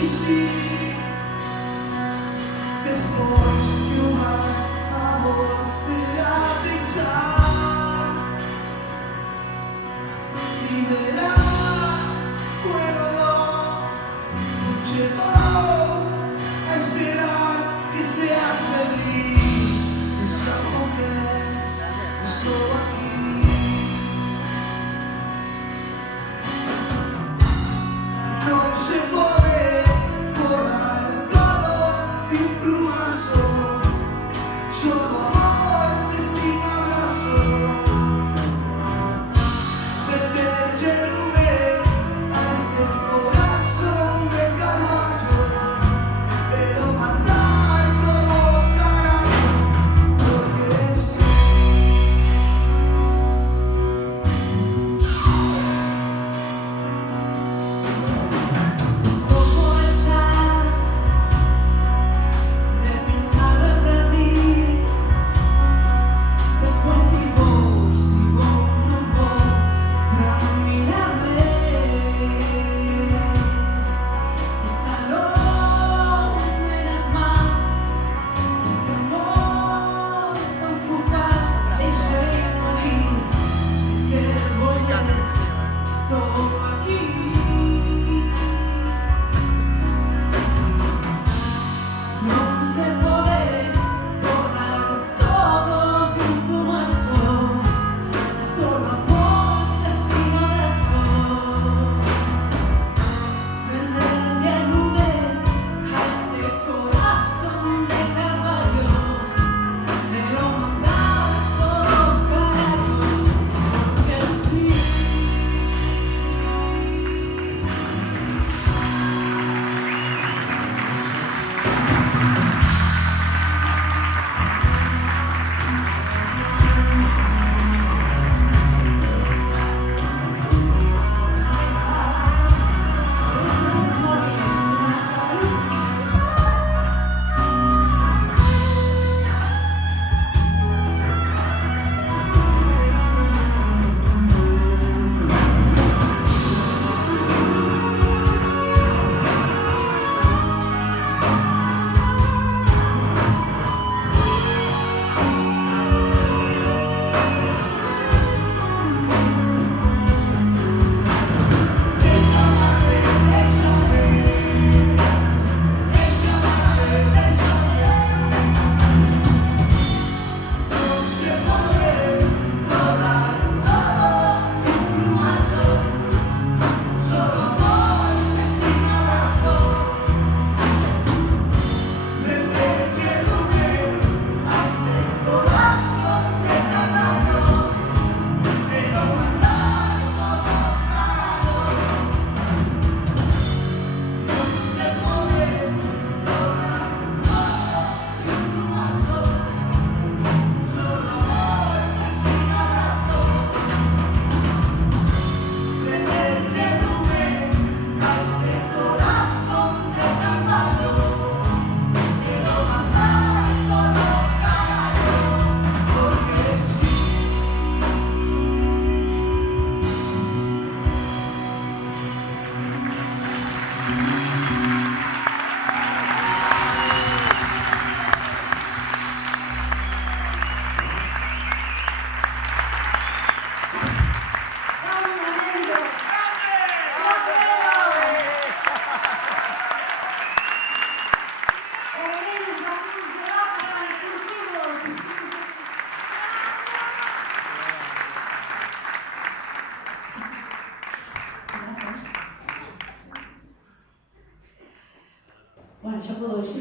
Y sí, después que más amor me a pensar y verás cuando llegó a esperar que seas feliz. Estoy aquí. No se puede borrar todo de un plumazo, solo amor sin abrazo. Prender yelume a este corazón de Carballo, pero mandar todo carajo, porque sí. Bueno, ya puedo decir.